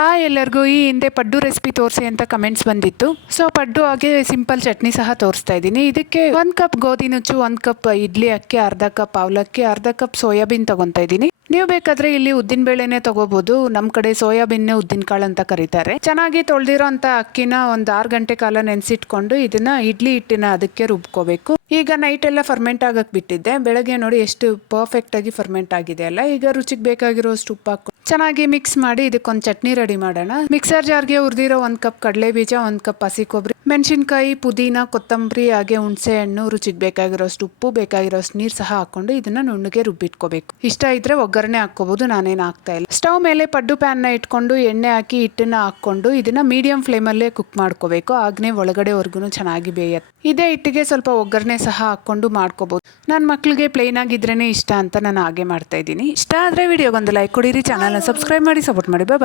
Hi ಎಲ್ಲರಿಗೂ ಈ ಹಿಂದೆ ಪಡ್ಡು ರೆಸಿಪಿ ತೋರಿಸಿ ಅಂತ ಕಮೆಂಟ್ಸ್ ಬಂದಿತ್ತು. ಸೊ ಪಡ್ಡು ಹಾಗೆ ಸಿಂಪಲ್ ಚಟ್ನಿ ಸಹ ತೋರಿಸ್ತಾ ಇದ್ದೀನಿ. ಇದಕ್ಕೆ 1 ಕಪ್ ಗೋಧಿ ನುಚ್ಚು, 1 ಕಪ್ ಇಡ್ಲಿ ಅಕ್ಕಿ, ಅರ್ಧ ಕಪ್ ಅವಲಕ್ಕಿ, ಅರ್ಧ ಕಪ್ ಸೋಯಾಬೀನ್ ತಗೊತಾ ಇದ್ದೀನಿ. ನೀವು ಬೇಕಾದ್ರೆ ಇಲ್ಲಿ ಉದ್ದಿನ ಬೇಳೆನೆ ತಗೋಬಹುದು. ನಮ್ಮ ಕಡೆ ಸೋಯಾಬೀನ್ ಉದ್ದಿನ ಕಾಳು ಅಂತ ಕರೀತಾರೆ. ಚೆನ್ನಾಗಿ ತೊಳೆದಿರೋ ಅಂತ ಅಕ್ಕಿನ ಒಂದು 6 ಗಂಟೆ ಕಾಲ ನೆನೆಸಿಟ್ಕೊಂಡು ಇದನ್ನ ಇಡ್ಲಿ ಹಿಟ್ಟಿನ ಅದಕ್ಕೆ ರುಬ್ಕೋಬೇಕು. ಈಗ ನೈಟ್ ಎಲ್ಲ ಫರ್ಮೆಂಟ್ ಆಗಕ್ಕೆ ಬಿಟ್ಟಿದ್ದೆ. ಬೆಳಗ್ಗೆ ನೋಡಿ ಎಷ್ಟು ಪರ್ಫೆಕ್ಟ್ ಆಗಿ ಫರ್ಮೆಂಟ್ ಆಗಿದೆ ಅಲ್ಲ. ಈಗ ರುಚಿಗೆ ಬೇಕಾಗಿರೋಷ್ಟು ಉಪ್ಪು ಹಾಕಿ ಚೆನ್ನಾಗಿ ಮಿಕ್ಸ್ ಮಾಡಿ ಇದಕ್ಕೊಂದು ಚಟ್ನಿ ರೆಡಿ ಮಾಡೋಣ. ಮಿಕ್ಸರ್ ಜಾರ್ಗೆ ಹುರಿದಿರೋ 1 ಕಪ್ ಕಡಲೆ ಬೀಜ, 1 ಕಪ್ ಹಸಿ ಕೊಬ್ಬರಿ, ಮೆಣಸಿನಕಾಯಿ, ಪುದೀನ, ಕೊತ್ತಂಬರಿ ಹಾಗೆ ಹುಣಸೆ ಹಣ್ಣು, ರುಚಿಗೆ ಬೇಕಾಗಿರೋಷ್ಟು ಉಪ್ಪು, ಬೇಕಾಗಿರೋಷ್ಟು ನೀರು ಸಹ ಹಾಕೊಂಡು ಇದನ್ನ ನುಣ್ಣಗೆ ರುಬ್ಬಿಟ್ಕೋಬೇಕು. ಇಷ್ಟ ಇದ್ರೆ ಒಗ್ಗರಣೆ ಹಾಕೋಬಹುದು. ನಾನೇನು ಹಾಕ್ತಾ ಇಲ್ಲ. ಸ್ಟವ್ ಮೇಲೆ ಪಡ್ಡು ಪ್ಯಾನ್ ನ ಇಟ್ಕೊಂಡು ಎಣ್ಣೆ ಹಾಕಿ ಹಿಟ್ಟನ್ನ ಹಾಕೊಂಡು ಇದನ್ನ ಮೀಡಿಯಂ ಫ್ಲೇಮ್ ಅಲ್ಲೇ ಕುಕ್ ಮಾಡ್ಕೋಬೇಕು. ಆಗ್ನೇ ಒಳಗಡೆವರೆಗೂ ಚೆನ್ನಾಗಿ ಬೇಯತ್ತೆ. ಇದೇ ಹಿಟ್ಟಿಗೆ ಸ್ವಲ್ಪ ಒಗ್ಗರಣೆ ಸಹ ಹಾಕೊಂಡು ಮಾಡ್ಕೋಬಹುದು. ನನ್ನ ಮಕ್ಳಿಗೆ ಪ್ಲೇನ್ ಆಗಿದ್ರೇನೆ ಇಷ್ಟ ಅಂತ ನಾನು ಹಾಗೆ ಮಾಡ್ತಾ ಇದ್ದೀನಿ. ಇಷ್ಟ ಆದ್ರೆ ವಿಡಿಯೋಗೊಂದು ಲೈಕ್ ಕೊಡಿರಿ, ಚಾನಲ್ನ ಸಬ್ಸ್ಕ್ರೈಬ್ ಮಾಡಿ ಸಪೋರ್ಟ್ ಮಾಡಿ. ಬಾಯ್.